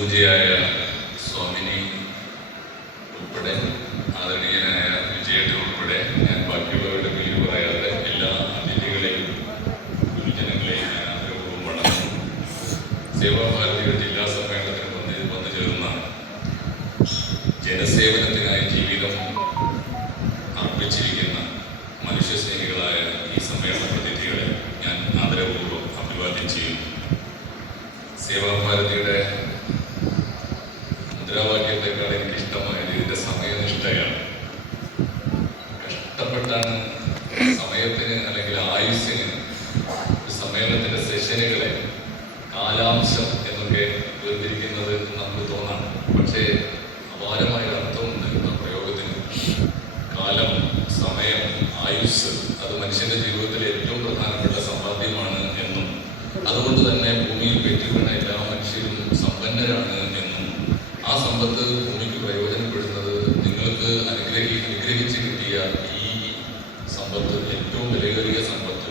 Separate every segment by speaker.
Speaker 1: പൂജയായ സ്വാമിനി ഉൾപ്പെടെ ആദരണീയനായ വിജയേട്ടൻ ഉൾപ്പെടെ ഞാൻ ബാക്കിയുള്ളവരുടെ പേര് പറയാതെ എല്ലാ അതിഥികളെയും ഗുരുജനങ്ങളെയും ഞാൻ ആദരപൂർവം വണങ്ങുന്നു സേവാഭാരതിയുടെ ജില്ലാ സമ്മേളനത്തിന് വന്ന് വന്നു ചേർന്ന ജനസേവനത്തിനായി ജീവിതം അർപ്പിച്ചിരിക്കുന്ന മനുഷ്യസ്നേഹികളായ ഈ സമ്മേളന പ്രതിനിധികളെ ഞാൻ ആദരപൂർവം അഭിവാദ്യം ചെയ്യുന്നു സേവാഭാരതിയുടെ മുദ്രാവാക്യത്തെക്കാൾ എനിക്ക് ഇഷ്ടമായത് ഇതിന്റെ സമയനിഷ്ഠയാണ് കഷ്ടപ്പെട്ടാണ് സമയത്തിന് അല്ലെങ്കിൽ ആയുസ്സിന് ഒരു സമ്മേളനത്തിന്റെ സെഷനുകളെ കാലാംശം എന്നൊക്കെ വേർതിരിക്കുന്നത് നമുക്ക് തോന്നാണ് പക്ഷേ അപാരമായ അർത്ഥമുണ്ട് ആ പ്രയോഗത്തിന് കാലം സമയം ആയുസ് അത് മനുഷ്യന്റെ ജീവിതത്തിലെ ഏറ്റവും പ്രധാനപ്പെട്ട സമ്പാദ്യമാണ് എന്നും അതുകൊണ്ട് തന്നെ ഭൂമിയിൽ പെറ്റുവീണ എല്ലാ മനുഷ്യരും സമ്പന്നരാണ് എന്നും ആ സമ്പത്ത് ഭൂമിക്ക് പ്രയോജനപ്പെടുന്നത് നിങ്ങൾക്ക് അനുഗ്രഹി അനുഗ്രഹിച്ച് കിട്ടിയ ഈ സമ്പത്ത് ഏറ്റവും വിലയേറിയ സമ്പത്ത്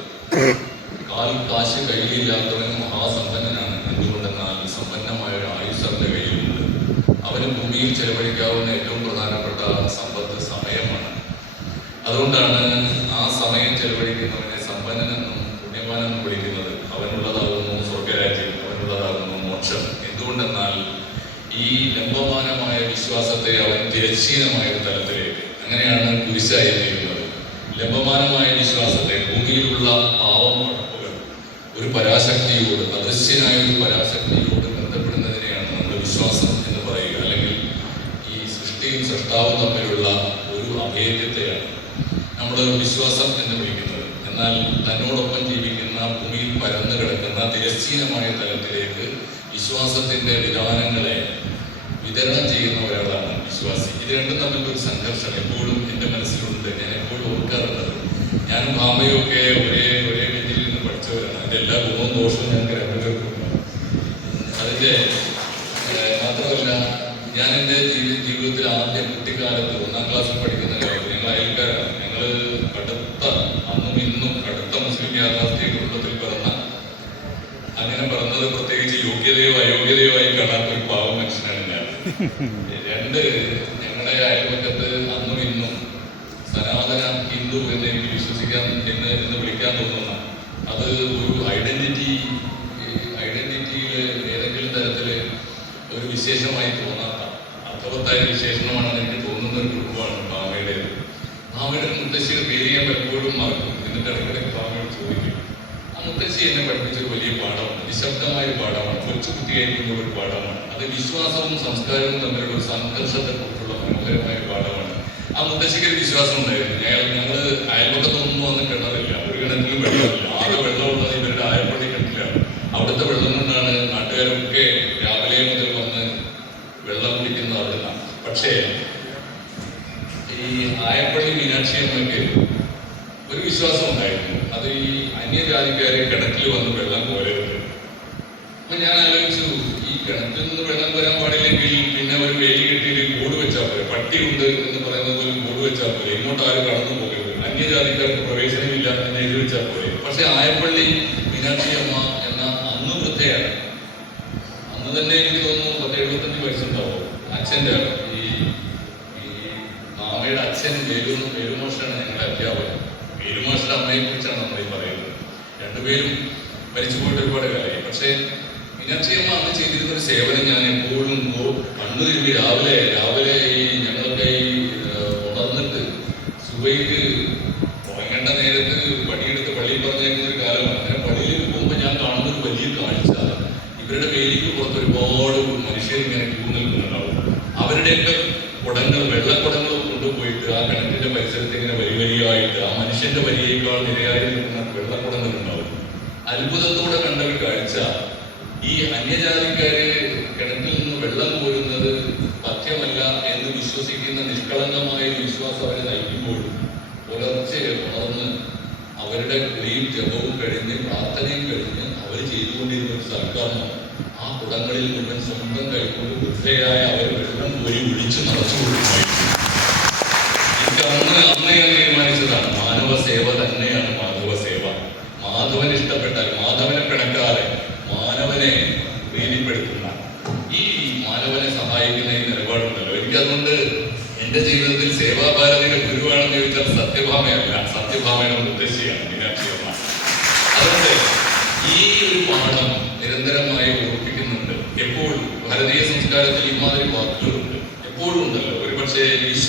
Speaker 1: കാൽ കാശ് കയ്യിലില്ലാത്തവൻ മഹാസമ്പന്നനാണ് എന്തുകൊണ്ടെന്നാൽ സമ്പന്നമായ ഒരു ആയുസ് അവന്റെ കയ്യിലുണ്ട് അവന് ഭൂമിയിൽ ചെലവഴിക്കാവുന്ന ഏറ്റവും പ്രധാനപ്പെട്ട സമ്പത്ത് സമയമാണ് അതുകൊണ്ടാണ് ആ സമയം ചെലവഴിക്കുന്നവനെ സമ്പന്നനെന്നും പുണ്യവാനെന്നും വിളിക്കുന്നത് അവനുള്ളതാകുന്നു സ്വർഗരാജ്യം അവനുള്ളതാകുന്നു മോക്ഷം എന്തുകൊണ്ടെന്നാൽ ഈ ലംബമാനമായ വിശ്വാസത്തെ അവൻ തിരശ്ചീനമായ ഒരു തലത്തിലേക്ക് അങ്ങനെയാണ് കുരിശായിരിക്കുന്നത് ലംബമാനമായ വിശ്വാസത്തെ ഭൂമിയിലുള്ള പാവം ഒരു പരാശക്തിയോട് അദൃശ്യനായ ഒരു പരാശക്തിയോട് ബന്ധപ്പെടുന്നതിനെയാണ് നമ്മുടെ വിശ്വാസം എന്ന് പറയുക. അല്ലെങ്കിൽ ഈ സൃഷ്ടിയും സൃഷ്ടാവും തമ്മിലുള്ള ഒരു അഭേദ്യത്തെയാണ് നമ്മുടെ വിശ്വാസം എന്ന് വിളിക്കുന്നത്. എന്നാൽ തന്നോടൊപ്പം ജീവിക്കുന്ന ഭൂമിയിൽ പരന്നു കിടക്കുന്ന തിരശ്ചീനമായ തലത്തിലേക്ക് വിശ്വാസത്തിന്റെ വിധാനങ്ങളെ വിതരണം ചെയ്യുന്ന ഒരാളാണ് വിശ്വാസി. ഇത് രണ്ടും തമ്മിൽ ഒരു സംഘർഷം. എപ്പോഴും എന്റെ മനസ്സിലുണ്ട് ഞാൻ എപ്പോഴും ഓർക്കാറുള്ളത് ഞാനും മാമയൊക്കെ ഒക്കെ ഒരേ ഒരേ രീതിയിൽ നിന്ന് പഠിച്ചവരാണ്. അതിന്റെ എല്ലാ ഗുണവും ദോഷവും ഞാൻ രണ്ടുപേർക്കും അതിന്റെ മാത്രമല്ല ഞാൻ എന്റെ ജീവിത ജീവിതത്തിൽ ആദ്യം കുട്ടിക്കാലത്ത് ഒന്നാം ക്ലാസ്സിൽ പഠിക്കുന്ന കാലത്ത് ഞങ്ങൾ അയൽക്കാരാണ്. ഞങ്ങൾ കടുത്ത അന്നും ഇന്നും കടുത്ത മുസ്ലിം യാഥാർത്ഥ്യ കുടുംബത്തിൽ പിറന്ന അങ്ങനെ പറഞ്ഞത് പ്രത്യേകിച്ച് യോഗ്യതയോ അയോഗ്യതയോ ആയി കാണാത്ത ഒരു പാവം മനുഷ്യനാണ് ഞാൻ. രണ്ട് ഞങ്ങളുടെ അയൽപക്കത്ത് അന്നും ഇന്നും സനാതന ഹിന്ദു എന്ന് എനിക്ക് വിശ്വസിക്കാൻ എന്ന് എന്ന് വിളിക്കാൻ തോന്നുന്ന അത് ഒരു ഐഡന്റിറ്റി ഐഡന്റിറ്റിയിൽ ഏതെങ്കിലും തരത്തിൽ ഒരു വിശേഷമായി തോന്നാത്ത അർത്ഥവത്തായ വിശേഷണമാണെന്ന് എനിക്ക് തോന്നുന്ന ഒരു കുടുംബമാണ് ഭാമയുടേത്. ഭാമയുടെ മുത്തശ്ശിയുടെ പേര് ഞാൻ പലപ്പോഴും മറക്കും. എന്നിട്ട് ഇടയ്ക്കിടയ്ക്ക് ഭാമയോട് ചോദിക്കും. ആ മുത്തശ്ശി എന്നെ പഠിപ്പിച്ചൊരു വലിയ പാഠമാണ് നിശബ്ദമായ ഒരു പാഠമാണ് കൊച്ചു കുട്ടിയായിരിക്കുന്ന ഒരു പാഠമാണ്. അത് വിശ്വാസവും സംസ്കാരവും തമ്മിലുള്ള ഒരു സംഘർഷത്തെ കുറിച്ചുള്ള മനോഹരമായ പാഠമാണ്. ആ മുത്തശ്ശിക്ക് ഒരു വിശ്വാസം ഉണ്ടായിരുന്നു. ഞങ്ങൾ ഞങ്ങൾ അയൽപക്കത്തൊന്നും വന്ന് കിണറില്ല. ഒരു കിണറ്റിലും വെള്ളമില്ല. ആകെ വെള്ളമുള്ളത് ഇവരുടെ ആയപ്പള്ളി കിണറ്റിലാണ്. അവിടുത്തെ വെള്ളം കൊണ്ടാണ് നാട്ടുകാരൊക്കെ രാവിലെ മുതൽ വന്ന് വെള്ളം കുടിക്കുന്ന അവിടുന്നാണ് പക്ഷേ ഈ ആയപ്പള്ളി മീനാക്ഷി അമ്മയ്ക്ക് ഒരു വിശ്വാസം ഉണ്ടായിരുന്നു. അത് ഈ അന്യജാതിക്കാരെ കിണറ്റിൽ വന്ന് വെള്ളം കോരരുത്. അപ്പൊ ഞാൻ ആലോചിച്ചു ഈ കിണറ്റിൽ നിന്ന് വെള്ളം വരാൻ പാടില്ലെങ്കിൽ പിന്നെ ഒരു വേലി കെട്ടിയിൽ കൂട് വെച്ചാൽ പോലെ പട്ടിയുണ്ട് എന്ന് പറയുന്നത് പോലും കൂട് വെച്ചാൽ പോലെ ഇങ്ങോട്ട് ആരും കടന്നു പോകരുത്. അന്യജാതിക്കാർക്ക് പ്രവേശനമില്ല എന്ന് എഴുതി വെച്ചാൽ പോലെ പക്ഷെ ആയപ്പള്ളി മീനാക്ഷി അമ്മ എന്ന അന്ന് വൃദ്ധയാണ് അന്ന് തന്നെ എനിക്ക് തോന്നുന്നു പത്ത് എഴുപത്തഞ്ച് വയസ്സുണ്ടാവും അച്ഛന്റെ ഈ മാമയുടെ അച്ഛൻ വേലു വേലുമോഷനാണ് ഞങ്ങളുടെ അധ്യാപകൻ. വേലുമോഷന്റെ അമ്മയെ കുറിച്ചാണ് നമ്മൾ ഈ പറയുന്നത്. രണ്ടുപേരും മരിച്ചു പോയിട്ട് ഒരുപാട് കാലമായി. പക്ഷേ മീനാക്ഷി അമ്മ അന്ന് ചെയ്തിരുന്ന ഒരു സേവനം ഞാൻ എപ്പോഴും കണ്ണു തിരുമ്പി രാവിലെ രാവിലെ ഈ ഞങ്ങളൊക്കെ ഈ ഏഹ്, ഉണർന്നിട്ട് സുബൈക്ക് ഉറങ്ങേണ്ട നേരത്ത് പണിയെടുത്ത് പള്ളിയിൽ പറഞ്ഞേക്കുന്ന ഒരു കാലമാണ് അങ്ങനെ പള്ളിയിൽ പോകുമ്പോൾ ഞാൻ കാണുന്ന ഒരു വലിയ കാഴ്ച ഇവരുടെ വേലിക്ക് പുറത്ത് ഒരുപാട് മനുഷ്യർ ഇങ്ങനെ ക്യൂ നിൽക്കുന്നുണ്ടാവും അവരുടെയൊക്കെ കുടങ്ങൾ വെള്ളക്കുടങ്ങൾ കൊണ്ടുപോയിട്ട് ആ കിണറ്റിന്റെ പരിസരത്ത് ഇങ്ങനെ വരി വരിയായിട്ട് ആ മനുഷ്യന്റെ വരിയേക്കാൾ നിരയായി നിൽക്കുന്ന വെള്ളക്കുടങ്ങൾ ഉണ്ടാവും. അത്ഭുതത്തോടെ കണ്ട ഒരു കാഴ്ച. ഈ അന്യജാതിക്കാര് കിണറ്റിൽ നിന്ന് വെള്ളം കോരുന്നത് പഥ്യമല്ല എന്ന് വിശ്വസിക്കുന്ന നിഷ്കളങ്കമായ വിശ്വാസം അവരെ നയിക്കുമ്പോൾ പുലർച്ചെ ഉണർന്ന് അവരുടെ കുളിയും ജപവും കഴിഞ്ഞ് പ്രാർത്ഥനയും കഴിഞ്ഞ് അവർ ചെയ്തുകൊണ്ടിരുന്ന ഒരു സൽക്കർമ്മം ആ കുടങ്ങളിൽ മുഴുവൻ സ്വന്തം കൈകൊണ്ട് വൃദ്ധയായ അവർ വഴി വിളിച്ച് നടച്ചു കൊടുക്കുമായിരുന്നു എനിക്ക് അന്ന് തീരുമാനിച്ചതാണ്. മാനവ സേവ തന്നെയാണ് മാധവ സേവ. മാധവൻ ഇഷ്ടപ്പെട്ടാൽ മാധവനെ പിണക്കാതെ മാനവനെ പ്രീതിപ്പെടുത്തുന്ന ഈ മാനവനെ സഹായിക്കുന്ന ഈ നിലപാടുണ്ടല്ലോ. എനിക്കതുകൊണ്ട് എന്റെ ജീവിതത്തിൽ സേവാഭാരതിയുടെ ഗുരുവാണെന്ന് ചോദിച്ചാൽ സത്യഭാമയല്ല. സത്യഭാമയാണ് ഉദ്ദേശിയാണ് മീനാക്ഷി അതുകൊണ്ട് ഈ ഒരു പാഠം നിരന്തരം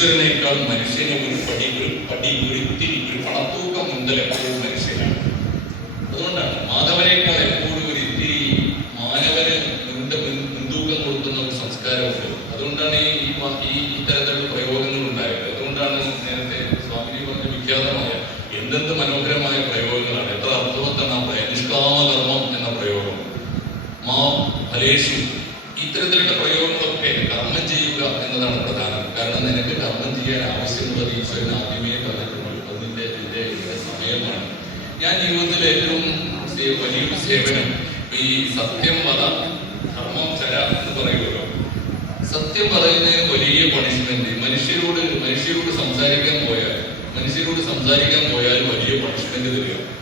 Speaker 1: ഈശ്വരനേക്കാൾ മനുഷ്യനെ ഒരു പടി പടി ഒരു ഒരു പണത്തൂക്കം മുന്തലെപ്പോഴും സംസാരിക്കാൻ പോയാൽ വലിയ മനുഷ്യനെങ്കിൽ തരികയാണ്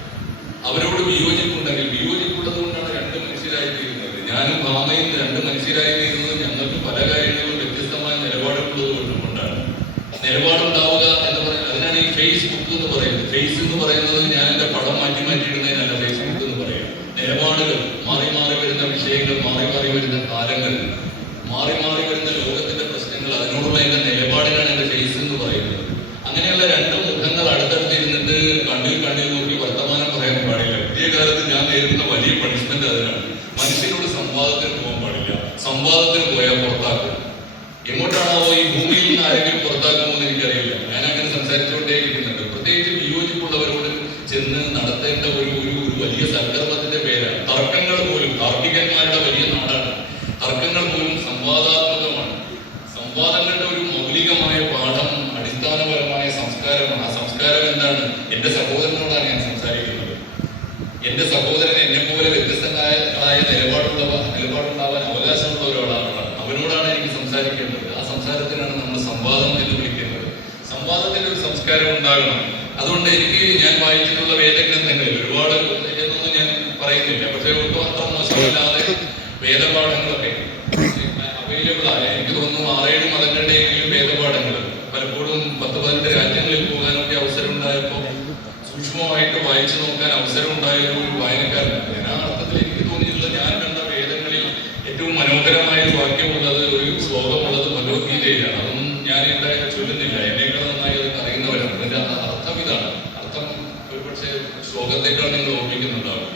Speaker 1: ശ്ലോകത്തെക്കാൾ നിങ്ങൾ ഓർമ്മിക്കുന്നുണ്ടാവും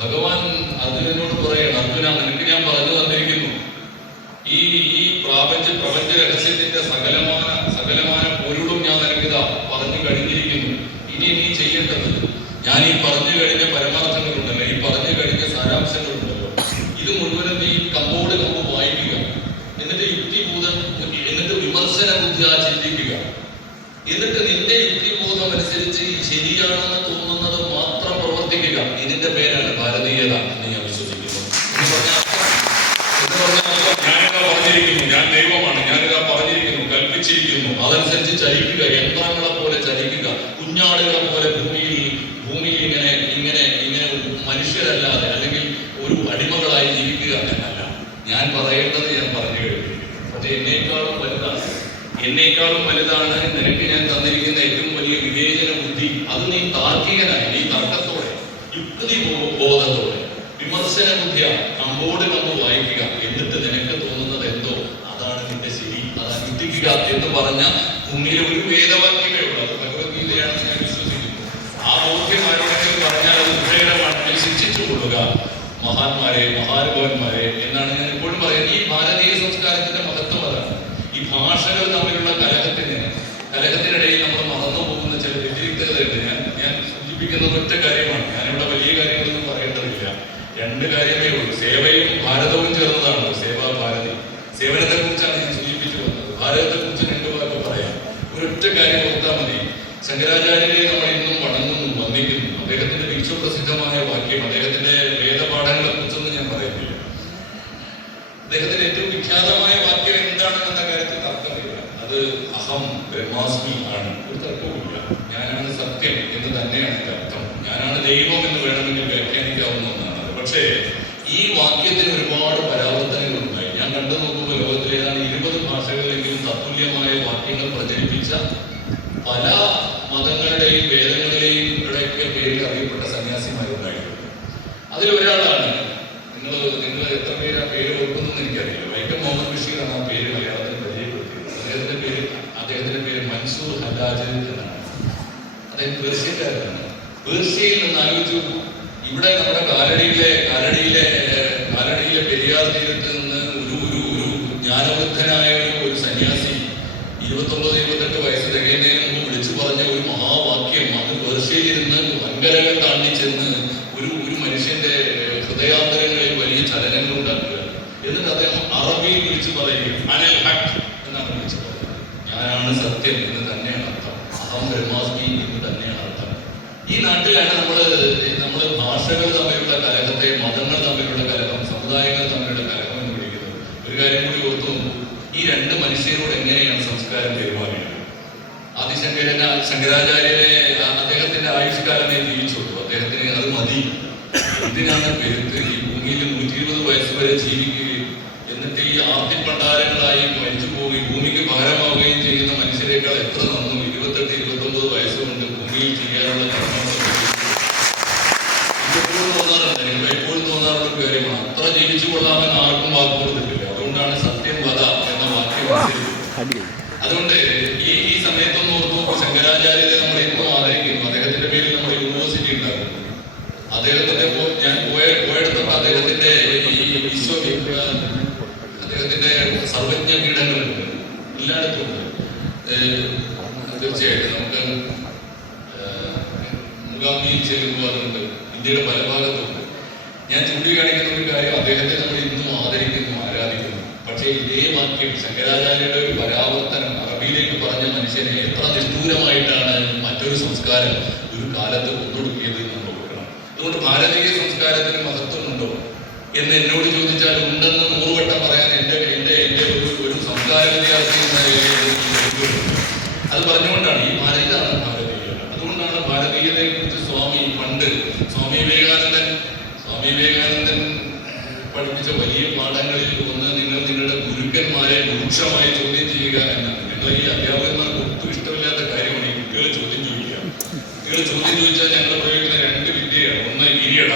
Speaker 1: ഭഗവാൻ അതിനോട് പറയണം അർജുന നിനക്ക് ഞാൻ പറഞ്ഞു തന്നിരിക്കുന്നു. ഈ ഈ പ്രാപഞ്ച പ്രപഞ്ച രഹസ്യത്തെ ഞാൻ പറയേണ്ടത് ഞാൻ പറഞ്ഞു കഴിഞ്ഞു പക്ഷെ എന്നേക്കാളും വലുതാണ്. എന്നേക്കാളും വലുതാണ് നിനക്ക് ഞാൻ തന്നിരിക്കുന്ന ഏറ്റവും വലിയ വിവേചന ബുദ്ധി. അത് നീ താർക്കികനായി നീ തർക്കത്തോടെ യുക്തി ബോധത്തോടെ വിമർശന ബുദ്ധിയാണ് കമ്പോട് കമ്പ് വായിക്കുക. എന്നിട്ട് നിനക്ക് തോന്നുന്നത് എന്തോ? അതാണ് നിന്റെ ശരി. അത് അനുഷ്ഠിക്കുക എന്ന് പറഞ്ഞ ഭൂമിയിലെ ഒരു വേദവാക്യമേ ഉള്ളൂ. അത് ഭഗവത്ഗീതയാണെന്ന് ഞാൻ വിശ്വസിക്കുന്നു ആ ബോധ്യം പറഞ്ഞാൽ അത് വിവേകമാണ് ശിക്ഷിച്ചു കൊടുക്കുക മഹാന്മാരെ മഹാനുഭവന്മാരെ എന്നാണ് ഞാൻ ആളുകൾ തമ്മിലുള്ള കലഹത്തിന് കലഹത്തിനിടയിൽ നമ്മൾ മറന്നു പോകുന്ന ചില വ്യതിരിക്തതയുണ്ട് ഞാൻ ഞാൻ സൂചിപ്പിക്കുന്ന ഒറ്റ കാര്യമാണ്. ഞാനിവിടെ വലിയ കാര്യങ്ങളൊന്നും പറയേണ്ടതില്ല. രണ്ട് കാര്യമേ ഉള്ളൂ. സേവയും ഭാരതവും ചേർന്നതാണ്. സേവാ ഭാരതി. സേവനത്തെ കുറിച്ചാണ് ഞാൻ സൂചിപ്പിച്ചു വന്നത്. ഭാരതത്തെ കുറിച്ച് രണ്ട് വാക്ക് പറയാം. ഒരൊറ്റ കാര്യം ഓർത്താൽ മതി. ശങ്കരാചാര്യരെ നമ്മൾ ഇന്നും വണങ്ങുന്നു വന്ദിക്കുന്നു. അദ്ദേഹത്തിന്റെ വിശ്വപ്രസിദ്ധമായ വാക്യം അദ്ദേഹം nós que ഇന്ത്യ നിന്ന് ഒരു ഒരു ഒരു ജ്ഞാനബുദ്ധനായ ഒരു സന്യാസി ഇരുപത്തൊമ്പത് ഇരുപത്തെട്ട് വയസ്സ് തികയുന്നതിന് ഇന്ത്യയിൽ ജില്ലയിലുള്ള എപ്പോഴും തോന്നാറുണ്ട്. എപ്പോഴും തോന്നാറുള്ള കാര്യമാണ് അത്ര ജീവിച്ചു കൊള്ളാമെന്ന് ആർക്കും വാക്ക് കൊടുത്തിട്ടില്ല അതുകൊണ്ടാണ് സത്യം വധ എന്ന വാക്യം പാഠങ്ങളിൽ ഒന്ന് നിങ്ങൾ നിങ്ങളുടെ ഗുരുക്കന്മാരെ രൂക്ഷമായി ചോദ്യം ചെയ്യുക എന്നാണ്. എന്നാൽ ഈ അധ്യാപകന്മാർക്ക് ഒട്ടും ഇഷ്ടമില്ലാത്ത കാര്യമാണ് ഈ കുട്ടികളെ ചോദ്യം ചോദിക്കുക. കുട്ടികളെ ചോദ്യം ചോദിച്ചാൽ ഞങ്ങൾ പ്രയോഗിക്കുന്ന രണ്ട് വിദ്യയാണ്. ഒന്ന് ഇരിയട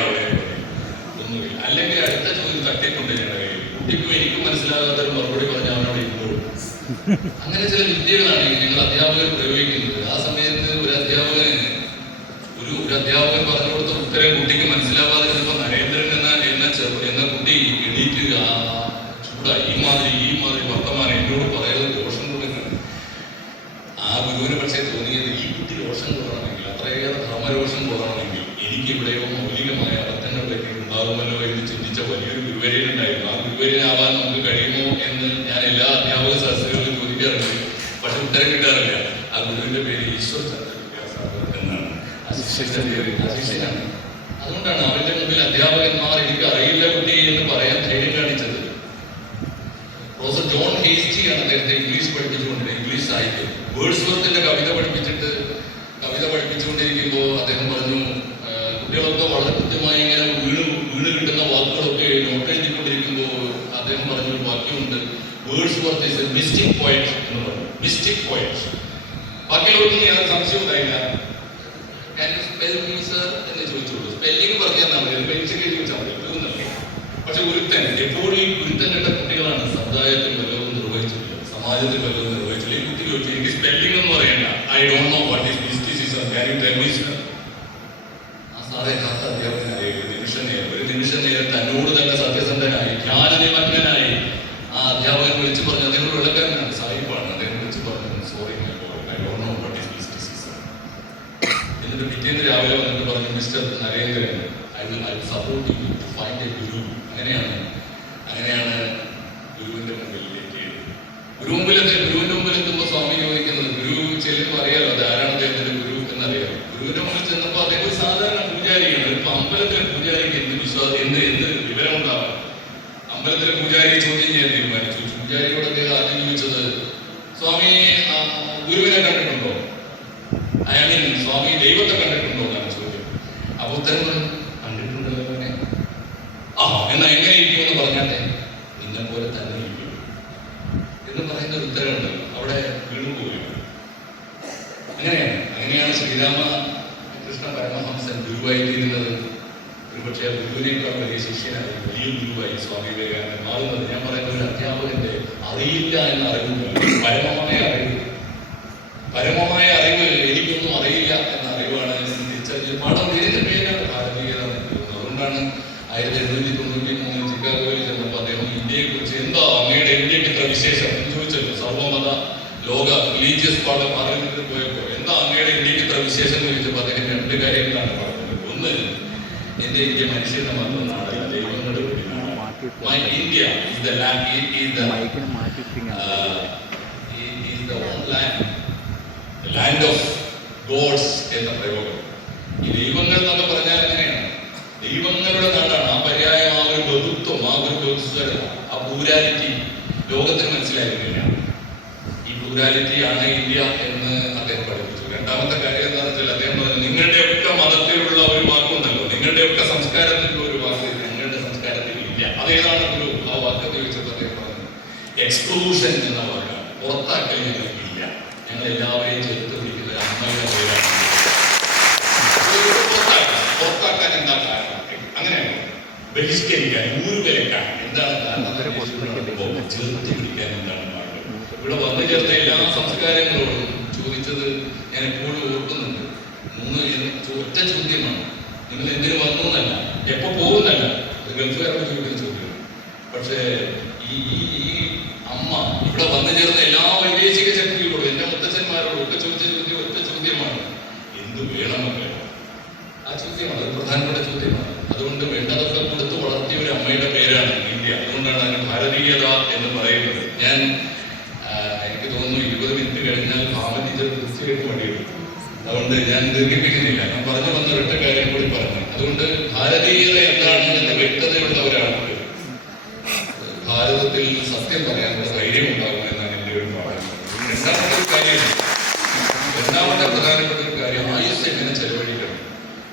Speaker 1: ഒന്നുമില്ല. അല്ലെങ്കിൽ അടുത്ത ചോദ്യം തട്ടിക്കൊണ്ട് ഞങ്ങളുടെ കയ്യിൽ. കുട്ടിക്കും എനിക്കും മനസ്സിലാകാത്ത മറുപടി പറഞ്ഞ അവനോട് ഇപ്പോഴും അങ്ങനെ ചില വിദ്യകളാണ് നിങ്ങൾ അധ്യാപകർക്ക് സമരോഷം തുടങ്ങണമെങ്കിൽ എനിക്കിവിടെയോ മൗലികമായ അർത്ഥങ്ങൾ അർത്ഥങ്ങളിലേക്ക് ഉണ്ടാകുമല്ലോ എന്ന് ചിന്തിച്ച വലിയൊരു ഗുരുവര്യനുണ്ടായിരുന്നു ആ ഗുരുവര്യനാവാൻ നമുക്ക് കഴിയുമോ എന്ന് ഞാൻ എല്ലാ അധ്യാപക സദസ്സുകളിലും ചോദിക്കാറുണ്ട്. പക്ഷെ ഉത്തരം കിട്ടാറില്ല. ആ ഗുരുവിന്റെ പേര് ഈശ്വർ എന്നാണ്. അതുകൊണ്ടാണ് അവരുടെ മുമ്പിൽ അധ്യാപകന്മാർ എനിക്ക് അറിയില്ല സാന്നിധ്യമല്ലെന്ന് he is the one land, the of gods എന്ന പ്രയോഗം. ഈ ദൈവങ്ങൾ എന്നൊക്കെ പറഞ്ഞാൽ എങ്ങനെയാണ്? ദൈവങ്ങളുടെ നാടാണ്. ആ പര്യായം ആ ഒരു ബന്ധുത്വം ആ ഒരു ബഹുസ്വരത ആ പ്ലൂരാലിറ്റി ലോകത്തിന് മനസ്സിലായിരുന്നില്ല ഈ പ്ലൂരാലിറ്റി ആണ് ഇന്ത്യ എന്ന് അദ്ദേഹം പഠിപ്പിച്ചു. രണ്ടാമത്തെ കാര്യം എന്താണെന്ന് വെച്ചാൽ അദ്ദേഹം പറഞ്ഞു നിങ്ങളുടെയൊക്കെ മതത്തിലുള്ള ഒരു വാക്കുണ്ടല്ലോ. നിങ്ങളുടെയൊക്കെ സംസ്കാരത്തിലുള്ള ഒരു വാക്ക് ഞങ്ങളുടെ സംസ്കാരത്തിൽ ഇല്ല. അതേതാണ് ഒരു ആ വാക്കത്തിൽ ചോദിച്ചപ്പോൾ അദ്ദേഹം പറഞ്ഞു എക്സ്ക്ലൂഷൻ എന്ന പുറത്താക്കൽ ഞങ്ങൾക്കില്ല ഞങ്ങൾ എല്ലാവരെയും ചേർത്ത് പിടിക്കുന്ന അമ്മയുടെ പേരാണ്. പുറത്താക്കാൻ പുറത്താക്കാൻ എന്താ കാരണം? അങ്ങനെയാണ് ബഹിഷ്കരിക്കാൻ ഊരുവിലക്കാൻ എന്താണ് കാരണം ചേർത്ത് പിടിക്കാൻ എന്താണ് ഇവിടെ വന്നു ചേർത്ത എല്ലാ സംസ്കാരങ്ങളോടും ചോദിച്ചത് ഞാൻ എപ്പോഴും ഓർക്കുന്നുണ്ട്. മൂന്ന് ഒറ്റ ചോദ്യമാണ്. നിങ്ങൾ എന്തിനു വന്നു എന്നല്ല എപ്പോ പോകുന്നല്ല ഗൾഫുകാരോട് ചോദിക്കുന്ന ചോദ്യമാണ്. പക്ഷേ ഈ ഈ ഈ അമ്മ ഇവിടെ വന്നു ചേർന്ന എല്ലാ വൈദേശിക ശക്തികളോടും എന്റെ മുത്തച്ഛന്മാരോടും ഒക്കെ ചോദിച്ച ചോദ്യം ഒറ്റ ചോദ്യമാണ് എന്ത് വേണമെന്ന് ആ ചോദ്യമാണ് അത് പ്രധാനപ്പെട്ട ചോദ്യമാണ് അതുകൊണ്ട് വേണ്ടതൊക്കെ കൊടുത്ത് വളർത്തിയ ഒരു അമ്മയുടെ പേരാണ് ഇന്ത്യ അതുകൊണ്ടാണ് അതിന് ഭാരതീയത എന്ന് പറയുന്നത് ഞാൻ ആ, എനിക്ക് തോന്നുന്നു ഇരുപത് മിനിറ്റ് കഴിഞ്ഞാൽ ഭാവ ടീച്ചർ തീർച്ചയായിട്ടും വഴിയെടുക്കും അതുകൊണ്ട് ഞാൻ ദീർഘിപ്പിക്കുന്നില്ല ഞാൻ പറഞ്ഞു വന്ന ഒറ്റ കാര്യം കൂടി പറഞ്ഞു അതുകൊണ്ട് ഭാരതീയത എന്താണ് എന്ന് വ്യക്തതയുള്ള ഒരാൾക്ക് ഭാരതത്തിൽ സത്യം പറയാനുള്ള ധൈര്യം ഉണ്ടാകും എന്നാണ് എന്റെ ഒരു ഭാവന രണ്ടാമത്തെ ഒരു കാര്യം രണ്ടാമത്തെ പ്രധാനപ്പെട്ട ഒരു കാര്യം ആയുസ് എങ്ങനെ ചെലവഴിക്കണം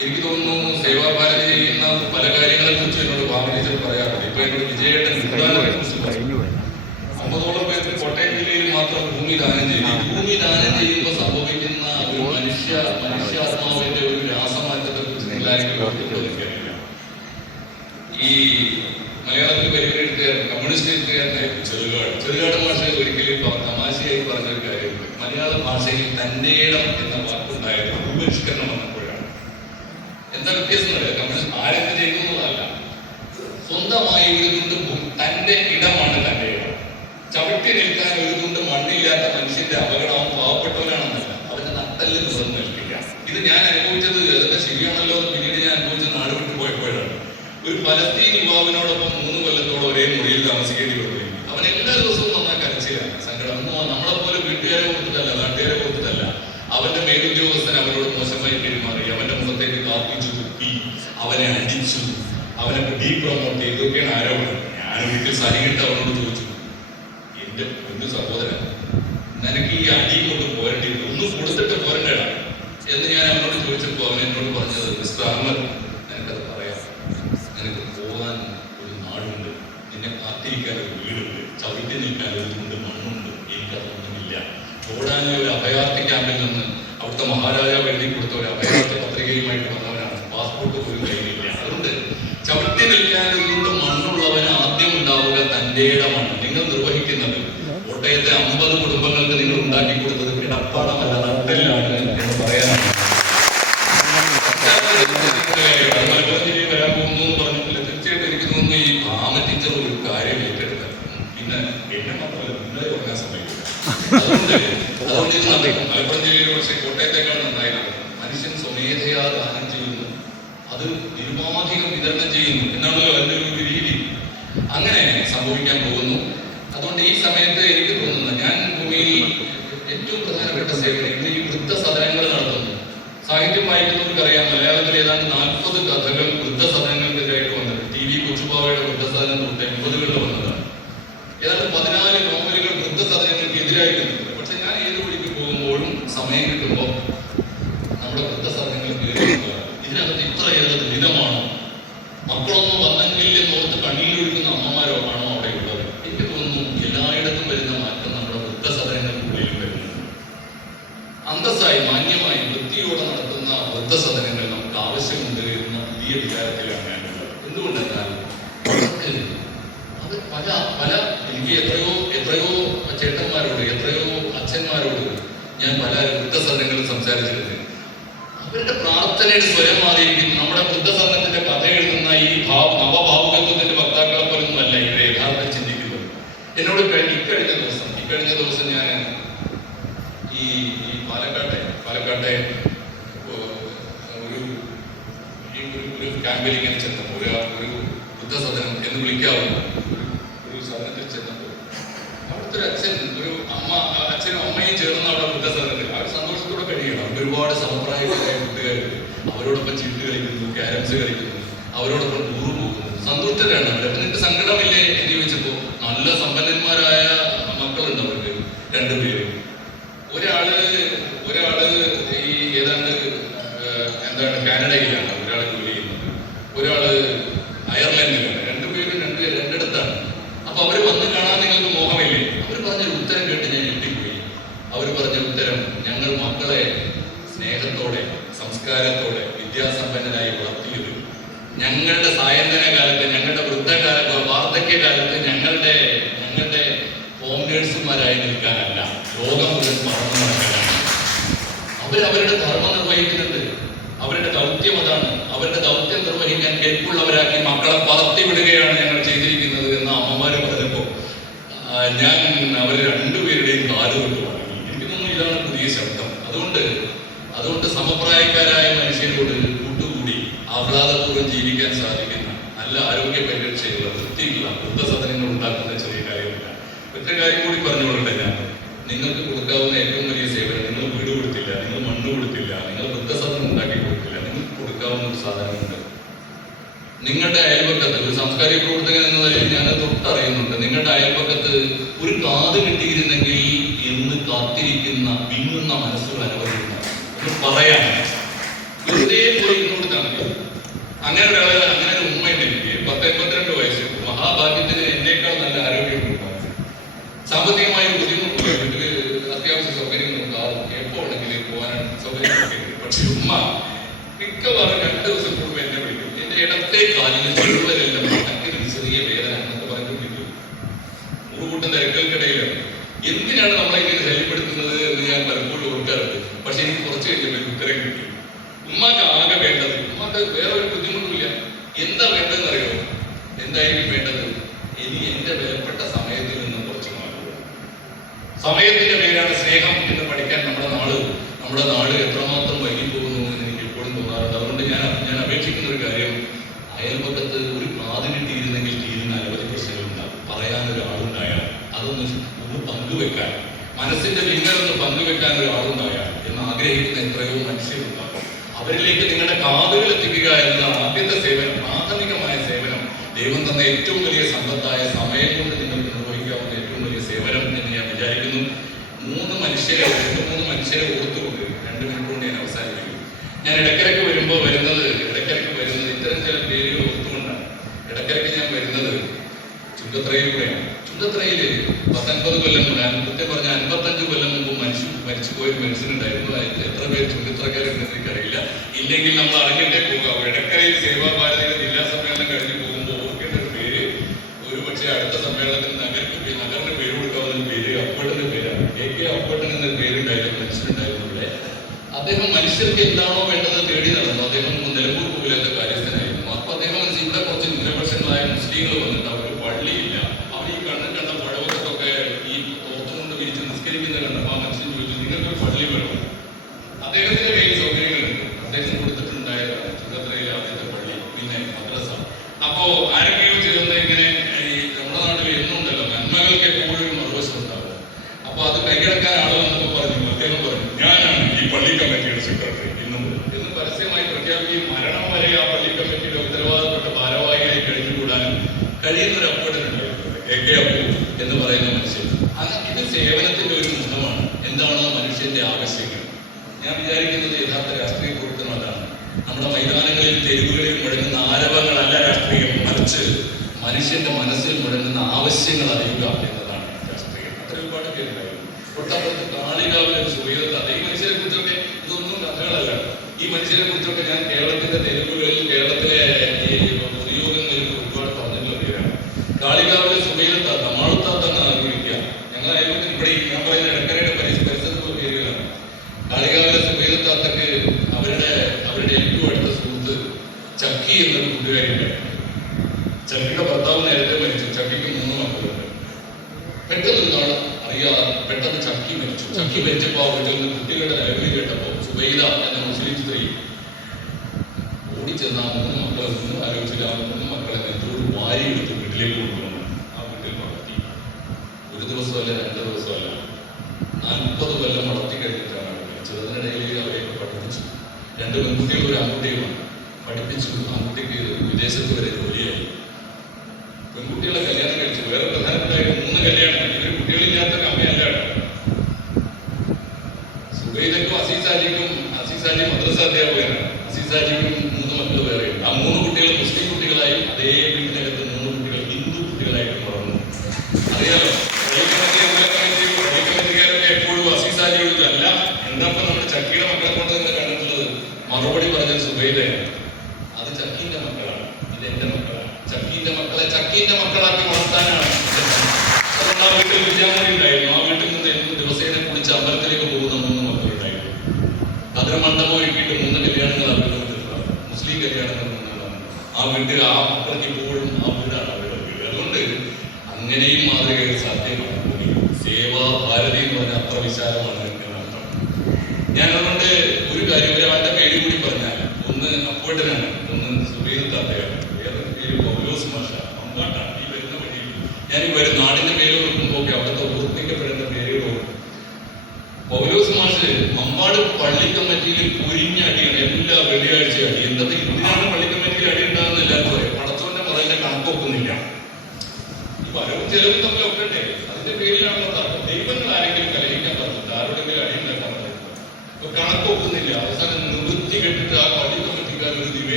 Speaker 1: എനിക്ക് തോന്നുന്നു സേവാഭാരതി ചെയ്യുന്ന പല കാര്യങ്ങളെ കുറിച്ച് എന്നോട് ഭാവനീച്ചർ പറയാറുണ്ട് ഇപ്പൊ എന്നോട് വിജയേട്ടൻ ഉദ്ധാനത്തെ കുറിച്ച് പറഞ്ഞു
Speaker 2: കഴിഞ്ഞു പോയി
Speaker 1: അമ്പതോളം പേർക്ക് കോട്ടയം ജില്ലയിൽ മാത്രം ഭൂമി ദാനം ഭൂമി ദാനം ചെയ്യുമ്പോൾ മനുഷ്യ മനുഷ്യാത്മാവിന്റെ ഒരു രാസമാറ്റത്തെ കുറിച്ച് എല്ലാവരും ഈ മലയാളത്തിൽ വലിയൊരു എഴുത്തുകാരൻ കമ്മ്യൂണിസ്റ്റ് എഴുത്തുകാരനായിരുന്നു ചെറുകാട്. ചെറുകാട് ഭാഷ ഒരിക്കലും തമാശയായി പറഞ്ഞൊരു കാര്യമുണ്ട് മലയാള ഭാഷയിൽ തന്റെ ഇടം അവനെ ഡീ പ്രൊമോട്ട് ചെയ്തു. ഇതൊക്കെയാണ് ആരോപണം ഞാൻ ഒരിക്കൽ സഹിയിട്ട് അവനോട് ചോദിച്ചു. എന്റെ പൊന്നു സഹോദരൻ നിനക്ക് ഈ അടി കൊണ്ട് പോരേണ്ടി. ഒന്ന് കൊടുത്തിട്ട് പോരണ്ടേടാ. എന്ന് ഞാൻ അവനോട് ചോദിച്ചപ്പോൾ അവൻ എന്നോട് പറഞ്ഞത് മിസ്റ്റർ അഹമ്മദ് നിനക്കത് പറയാം. നിനക്ക് പോകാൻ ഒരു നാടുണ്ട്. നിന്നെ കാത്തിരിക്കാൻ ഒരു വീടുണ്ട്. ചവിട്ടി നിൽക്കാൻ ഒരു തുണ്ട് മണ്ണുണ്ട്. എനിക്കതൊന്നുമില്ല. ഓടാനെ ഒരു അഭയാർത്ഥി ക്യാമ്പിൽ നിന്ന് അവിടുത്തെ മഹാരാജാവ് എഴുതി കൊടുത്ത ഒരു അഭയാർത്ഥി ചെയ്യുന്നു. അത് ചെയ്യുന്നു അങ്ങനെ സംഭവിക്കാൻ പോകുന്നു. അതുകൊണ്ട് ഈ സമയത്ത് എനിക്ക് ഞാൻ ഭൂമിയിൽ ഏറ്റവും പ്രധാനപ്പെട്ട സേവനം ഇന്ന് ഈ വൃദ്ധസദനങ്ങൾ നടത്തുന്നു. സാഹിത്യം മലയാളത്തിൽ ഏതാണ്ട് നാൽപ്പത് കഥകൾ വൃദ്ധസദനങ്ങൾക്കെതിരായിട്ട് വന്നത് ടി വി കൊച്ചുപാവയുടെ വൃദ്ധസദനം തൊട്ട് എൺപതുകളിൽ വന്നതാണ് പല പല എനിക്ക് എത്രയോ എത്രയോ ചേട്ടന്മാരോട് എത്രയോ അച്ഛന്മാരോട് ഞാൻ പല വൃദ്ധസദനങ്ങളിൽ സംസാരിച്ചിട്ടുണ്ട്. അവരുടെ പ്രാർത്ഥനയുടെ സ്വരം മാറിയിരിക്കുന്നു. നമ്മുടെ വൃദ്ധസദനത്തിന്റെ കഥ എഴുതുന്ന ഈ ഭാവ നവഭാവുകത്വത്തിന്റെ വക്താക്കളെ പോലൊന്നുമല്ല ഇവരെ യഥാർത്ഥം ചിന്തിക്കുന്നത്. എന്നോട് കഴിഞ്ഞ ഇക്കഴിഞ്ഞ ദിവസം ഇക്കഴിഞ്ഞ ദിവസം ഞാൻ ഈ ഈ പാലക്കാട്ടെ പാലക്കാട്ടെ ഒരു ഒരു ക്യാമ്പിൽ ഇങ്ങനെ ചെന്നപ്പോൾ ഒരു വൃദ്ധസദനം എന്ന് വിളിക്കാവുന്ന ഒരു ഒരു സദനത്തിൽ ചെന്നപ്പോൾ അവിടുത്തെ ഒരു അച്ഛൻ ഒരു അമ്മ അച്ഛനും അമ്മയും ചേർന്ന് അവിടെ വൃദ്ധസദനത്തിൽ അവർ സന്തോഷത്തോടെ കഴിയണം. അവർ ഒരുപാട് സമപ്രായമായ കൂട്ടുകാരുണ്ട്. അവരോടൊപ്പം ചിട്ട് കളിക്കുന്നു ക്യാരംസ് കളിക്കുന്നു. അവരോടൊപ്പം ടൂർ പോകുന്നു. സന്തുഷ്ടരാണ് അവർ എന്നിട്ട് സങ്കടമില്ലേ എന്ന് ചോദിച്ചപ്പോൾ നല്ല സമ്പന്നന്മാരായ മക്കളുണ്ട് അവർക്ക്. രണ്ടുപേര്. ഒരാൾ ഒരാൾ ഈ ഏതാണ്ട് എന്താണ് കാനഡയിലാണ് ഒരാൾ ജോലി ചെയ്യുന്നത് ഒരാൾ അയർലൻഡിലാണ് രണ്ടുപേരും രണ്ട് രണ്ടിടത്താണ് അപ്പൊ അവർ വന്ന് കാണാൻ നിങ്ങൾക്ക് മോഹമില്ലേ അവർ പറഞ്ഞൊരു ഉത്തരം കേട്ട് ഞാൻ ഞെട്ടിപ്പോയി അവർ പറഞ്ഞ ഉത്തരം ഞങ്ങൾ മക്കളെ സ്നേഹത്തോടെ സംസ്കാരത്തോടെ വിദ്യാസമ്പന്നരായി വളർത്തിയത് ഞങ്ങളുടെ സായന്തന കാലത്ത് ഞങ്ങളുടെ വൃദ്ധകാലത്ത് വാർദ്ധക്യകാലത്ത് ഞങ്ങളുടെ ഞങ്ങളുടെ ഹോം നേഴ്സുമാരായി നിൽക്കാനല്ല ലോകം മുഴുവൻ പറന്നു നടക്കാനാണ് അവരവരുടെ ധർമ്മം നിർവഹിക്കുന്നുണ്ട് അവരുടെ ദൗത്യം അതാണ് അവരുടെ ദൗത്യം നിർവഹിക്കാൻ കെൽപ്പുള്ളവരാക്കി മക്കളെ പറത്തി വിടുകയാണ് ഞങ്ങൾ ചെയ്തിരിക്കുന്നത് എന്ന് അമ്മമാര് പറഞ്ഞപ്പോ ആ, ഞാൻ അവർ രണ്ടുപേരുടെയും കാൽ തൊട്ട് വണങ്ങി എനിക്ക് തോന്നുന്നു ഇതാണ് പുതിയ ശബ്ദം അതുകൊണ്ട് അതുകൊണ്ട് സമപ്രായക്കാരായ മനുഷ്യരോട് കൂട്ടുകൂടി ആഹ്ലാദപൂർവം ജീവിക്കാൻ സാധിക്കുന്ന നല്ല ആരോഗ്യ പരിരക്ഷയുള്ള വൃത്തിയുള്ള വൃദ്ധസദനങ്ങൾ ഉണ്ടാക്കുന്ന ചെറിയ കാര്യമില്ല ഒറ്റ കാര്യം കൂടി പറഞ്ഞുകൊള്ളട്ടെ ഞാൻ. നിങ്ങൾക്ക് കൊടുക്കാവുന്ന ഏറ്റവും വലിയ സേവനം നിങ്ങൾ വീട് കൊടുത്തില്ല നിങ്ങൾ മണ്ണ് കൊടുത്തില്ല നിങ്ങൾ വൃദ്ധസദനം ഉണ്ടാക്കി കൊടുത്തില്ല നിങ്ങൾക്ക് കൊടുക്കാവുന്ന ഒരു സാധനമുണ്ട് നിങ്ങളുടെ അയൽപക്കത്ത് ഒരു സാംസ്കാരിക പ്രവർത്തകൻ എന്ന നിലയിൽ ഞാൻ തൊട്ടറിയുന്നുണ്ട്. നിങ്ങളുടെ അയൽപക്കത്ത് ഒരു കാത് കിട്ടിയിരുന്നെങ്കിൽ എന്ന് കാത്തിരിക്കുന്ന വിങ്ങുന്ന മനസ്സുകൾ അനുഭവിക്കുന്ന പറയാം അങ്ങനെ ഒരാൾ അങ്ങനെ ഒരു ഉമ്മയുണ്ട് ഉണ്ടെങ്കിൽ പത്ത് വയസ്സ് മഹാഭാഗ്യത്തിന് എന്നേക്കാൾ നല്ല ആരോഗ്യമുണ്ട് സാമ്പത്തികമായ ഒരു ബുദ്ധിമുട്ടില്ല വീട്ടിൽ അത്യാവശ്യ സൗകര്യങ്ങളും കാറും എപ്പോ ഉണ്ടെങ്കിലും പോകാൻ സൗകര്യമൊക്കെ ഉണ്ട് പക്ഷെ ഉമ്മ മിക്കവാറും രണ്ട് ദിവസം കൂടുമ്പോൾ എന്നെ വിളിക്കും എന്റെ ഇടത്തെ കാലിന് ചെറുവരെല്ലാം ഭയങ്കര ഒരു ചെറിയ വേദന എന്നൊക്കെ പറഞ്ഞുകൊണ്ടിരിക്കും നൂറുകൂട്ടം തിരക്കുകൾക്കിടയിലാണ് എന്തിനാണ് നമ്മളെ ഇങ്ങനെ ശല്യപ്പെടുത്തുന്നത് എന്ന് ഞാൻ പലപ്പോഴും ഓർക്കാറുണ്ട് പക്ഷെ എനിക്ക് കുറച്ച് കഴിഞ്ഞപ്പോൾ ഒരു ഉത്തരം കിട്ടി ഉമ്മക്ക് ആകെ വേണ്ടത് ഉമ്മക്ക് വേറെ ഒരു ബുദ്ധിമുട്ടില്ല എന്താ വേണ്ടതെന്ന് അറിയോ എന്തായിരിക്കും വേണ്ടത്? ഇനി എന്റെ വിലപ്പെട്ട സമയത്തിൽ നിന്ന് കുറച്ച് മാറുക സമയത്തിന്റെ പേരാണ് സ്നേഹം എന്ന് പഠിക്കാൻ നമ്മുടെ നാട് നമ്മുടെ നാട് എത്രമാത്രം വൈകി പോകുന്നു എന്ന് എനിക്ക് എപ്പോഴും തോന്നാറുണ്ട്. അതുകൊണ്ട് ഞാൻ ഞാൻ അപേക്ഷിക്കുന്ന ഒരു കാര്യം അയൽപക്കത്ത് ഒരു കാതിന് തീരുന്നെങ്കിൽ തീരുന്ന അനവധി പ്രശ്നങ്ങളുണ്ടാകും പറയാൻ ഒരാളുണ്ടായാൽ അതൊന്ന് ഒന്ന് പങ്കുവെക്കാൻ മനസ്സിന്റെ വിങ്ങലൊന്ന് പങ്കുവെക്കാൻ ഒരാളുണ്ടായാൽ എന്ന് ആഗ്രഹിക്കുന്ന എത്രയോ മനുഷ്യരുണ്ടാകും അവരിലേക്ക് നിങ്ങളുടെ കാതുകൾ എത്തിക്കുക എന്ന ആദ്യത്തെ സേവനം പ്രാഥമികമായ സേവനം. ദൈവം തന്ന ഏറ്റവും വലിയ സമ്പത്തായ സമയം കൊണ്ട് നിങ്ങൾക്ക് നിർവഹിക്കാവുന്ന ഏറ്റവും വലിയ സേവനം എന്ന് ഞാൻ വിചാരിക്കുന്നു. മൂന്ന് മനുഷ്യരെ രണ്ട് മൂന്ന് മനുഷ്യരെ ഓർത്തുകൊണ്ട് രണ്ട് മിനിറ്റ് കൊണ്ട് ഞാൻ അവസാനിപ്പിക്കും ഞാൻ ഇടയ്ക്കിടയ്ക്ക് വരുമ്പോൾ വരുന്നത് ഇടയ്ക്കിടയ്ക്ക് വരുന്നത് ഇത്തരം ചില പേരുകൾ ഓർത്തുകൊണ്ടാണ്. ഇടയ്ക്കിടയ്ക്ക് ഞാൻ വരുന്നത് ചുങ്കത്രയിലൂടെയാണ്. ചുങ്കത്രയിൽ പത്തൊൻപത് കൊല്ലം മുമ്പ് കൃത്യം പറഞ്ഞ അൻപത്തഞ്ച് കൊല്ലം മുമ്പ് മനുഷ്യ മരിച്ചു പോയ ഒരു മനുഷ്യനുണ്ടായിരുന്നു എത്ര പേര് ചുങ്കത്രക്കാരുണ്ടെന്ന് എനിക്കറിയില്ല. ഇല്ലെങ്കിൽ നമ്മൾ അറിഞ്ഞിട്ടേ പോകാം ഇടക്കരയിൽ സേവാഭാരതിയുടെ ജില്ലാ സമ്മേളനം കഴിഞ്ഞ് പോകുമ്പോൾ ഓർക്കേണ്ട ഒരു പേര് ഒരുപക്ഷെ അടുത്ത സമ്മേളനത്തിൽ നഗരത്തിന് പേ- നഗറിന് പേര് കൊടുക്കാവുന്ന പേര് അപ്പേട്ടന്റെ പേരാണ്. കെ. കെ. അപ്പേട്ടൻ എന്നൊരു പേരുണ്ടായിരുന്നു മനുഷ്യനുണ്ടായിരുന്നു ഇവിടെ അദ്ദേഹം മനുഷ്യർക്ക് എന്താണോ വേണ്ടത് തേടി നടന്നു. അദ്ദേഹം നിലമ്പൂർ പോലെ കാര്യസ്ഥനായിരുന്നു. അപ്പൊ അദ്ദേഹം ഇവിടെ കുറച്ച് ന്യൂനപക്ഷങ്ങളായ മുസ്ലിങ്ങൾ വന്നിട്ട് അവർക്ക് പള്ളിയില്ല അവർ ഈ കണ്ണും കണ്ട പഴവത്തൊക്കെ ഈ തോർത്തുകൊണ്ട് വിരിച്ച് നിസ്കരിക്കുന്ന കണ്ടപ്പോൾ ആ മനുഷ്യൻ ചോദിച്ചു നിങ്ങൾക്ക് പള്ളി വേണം അദ്ദേഹത്തിന്റെ കയ്യിൽ സൗകര്യങ്ങളുണ്ട് അദ്ദേഹം കൊടുത്തിട്ടുണ്ടായതാണ് ചുങ്കത്രയിലെ ആദ്യത്തെ പള്ളി പിന്നെ മദ്രസ അപ്പോ ആരൊക്കെയോ ചേർന്ന് ഇങ്ങനെ ഈ നമ്മുടെ നാട്ടിൽ എന്നുണ്ടല്ലോ നന്മകൾക്ക് എപ്പോഴും ഒരു മറുവശം ഉണ്ടാവും അപ്പൊ അത് കൈയടക്കാൻ ആൾ വന്നപ്പോ പറഞ്ഞു അദ്ദേഹം പറഞ്ഞു ഞാനാണ് ഈ പള്ളി കമ്മിറ്റിയുടെ സെക്രട്ടറി ഇന്നും എന്ന് പ്രഖ്യാപിക്കുകയും മരണം വരെ ആ പള്ളി കമ്മിറ്റിയുടെ ഉത്തരവാദപ്പെട്ട ഭാരവാഹിയായി കഴിഞ്ഞുകൂടാനും കഴിയുന്നൊരു അപ്പോഴുണ്ട് എ കെ അപ്പു എന്ന് പറയുന്ന മനുഷ്യൻ. അങ്ങനെ ഇത് സേവനത്തിന്റെ ഒരു മുഖമാണ്. എന്താണോ മനുഷ്യന്റെ ആവശ്യങ്ങൾ. ഞാൻ വിചാരിക്കുന്നത് യഥാർത്ഥ രാഷ്ട്രീയ പ്രവർത്തനം അതാണ് നമ്മുടെ മൈതാനങ്ങളിൽ തെരുവുകളിൽ മുഴങ്ങുന്ന ആരവങ്ങളല്ല രാഷ്ട്രീയം. മറിച്ച് മനുഷ്യന്റെ മനസ്സിൽ മുഴങ്ങുന്ന ആവശ്യങ്ങൾ അറിയുക എന്നതാണ് രാഷ്ട്രീയം അത്ര ഒരുപാട് പേരുണ്ടായിരുന്നു തൊട്ടപ്പുറത്ത് കാളികാവിലെ ഒരു സുഹൃത്ത് അതേ മനുഷ്യരെ കുറിച്ച് ചക്കി എന്നൊരു കൂട്ടുകാരിയുണ്ട് ചക്കിയുടെ ഭർത്താവ് നേരത്തെ മരിച്ചു ചക്കിക്ക് മൂന്ന് മക്കളുണ്ട് പെട്ടെന്ന് നാൾ അറിയാതെ പെട്ടെന്ന് ചക്കി മരിച്ചു. ചക്കി മരിച്ചപ്പോൾ വീട്ടിൽ നിന്ന് കുട്ടികളുടെ ലൈബ്രറി കേട്ടപ്പോൾ സുബൈദ എന്ന മുസ്ലിം സ്ത്രീ ഓടിച്ചെന്ന മൂന്ന് മക്കളെ നിന്ന് ആലോചിച്ചില്ല. ആ മൂന്ന് മക്കളെ നെഞ്ചോട് വാരി എടുത്ത് വീട്ടിലേക്ക് കൊണ്ടുവന്നു. ആ വീട്ടിൽ വളർത്തി. ഒരു ദിവസമല്ല രണ്ട് ദിവസമല്ല. നാൽപ്പത് കൊല്ലം വളർത്തി കഴിഞ്ഞിട്ടാണ് മരിച്ചത്. അതിനിടയിൽ അവരെയൊക്കെ പഠിപ്പിച്ചു. രണ്ട് പെൺകുട്ടികളും ഒരു ആൺകുട്ടിയുമാണ്. പഠിപ്പിച്ചു. ആൺകുട്ടിക്ക് വിദേശത്ത് വരെ ജോലിയായി പെൺകുട്ടികളെ കല്യാണം കഴിച്ചു വേറെ പ്രധാനപ്പെട്ട മൂന്ന് കല്യാണം ഇവർ കുട്ടികളില്ലാത്ത അമ്മയല്ല കേട്ടോ. സുബൈദക്കും അസീസാജിക്കും അസീസാജി മദ്രസ അധ്യാപകനാണ് അസീസാജിക്കും മൂന്ന് മക്കൾ വേറെ ആ മൂന്ന് കുട്ടികൾ മുസ്ലിം കുട്ടികളായി അതേ വീട്ടിനകത്ത് മൂന്ന് കുട്ടികൾ ഹിന്ദു കുട്ടികളായിട്ട് വളർന്നു അറിയാലോ കമ്മിറ്റിക്കാരൊക്കെ എപ്പോഴും അസീസാജിയോട് അല്ല എന്താ ഇപ്പൊ നമ്മുടെ ചക്കിയുടെ മക്കളെ കൊണ്ട് നിങ്ങൾ കണ്ടിട്ടുള്ളത് മറുപടി പറഞ്ഞത് സുബൈദയാണ് അത് ചക്കീന്റെ മക്കളാണ്. ഇത് എന്റെ മക്കളാണ്. ചക്കീന്റെ മക്കളെ ചക്കീന്റെ മക്കളാക്കി വളർത്താനാണ് ആ വീട്ടിൽ വിദ്യാമണി ഉണ്ടായിരുന്നു ആ വീട്ടിൽ നിന്ന് ദിവസേന കുളിച്ച് അമ്പലത്തിലേക്ക് പോകുന്ന മൂന്ന് മക്കളുണ്ടായിരുന്നു. അതിന് മണ്ഡപം ഒരുക്കിയിട്ട് മൂന്ന് കല്യാണങ്ങൾ അവരുടെ മുസ്ലിം കല്യാണങ്ങൾ ആ വീട്ടിൽ ആ മക്കൾക്ക് ഇപ്പോഴും ആ വീടാണ് അവരുടെ വീട്. അതുകൊണ്ട് അങ്ങനെയും മാതൃകകൾ സാധ്യമാണ്. സേവാ ഭാരതി എന്ന് പറഞ്ഞാൽ അത്ര വിശാലമാണ് ഞാൻ അതുകൊണ്ട് ഒരു കാര്യം ഒരാളുടെ പേര് കൂടി പറഞ്ഞാൽ ഒന്ന് അപ്പോട്ടനാണ്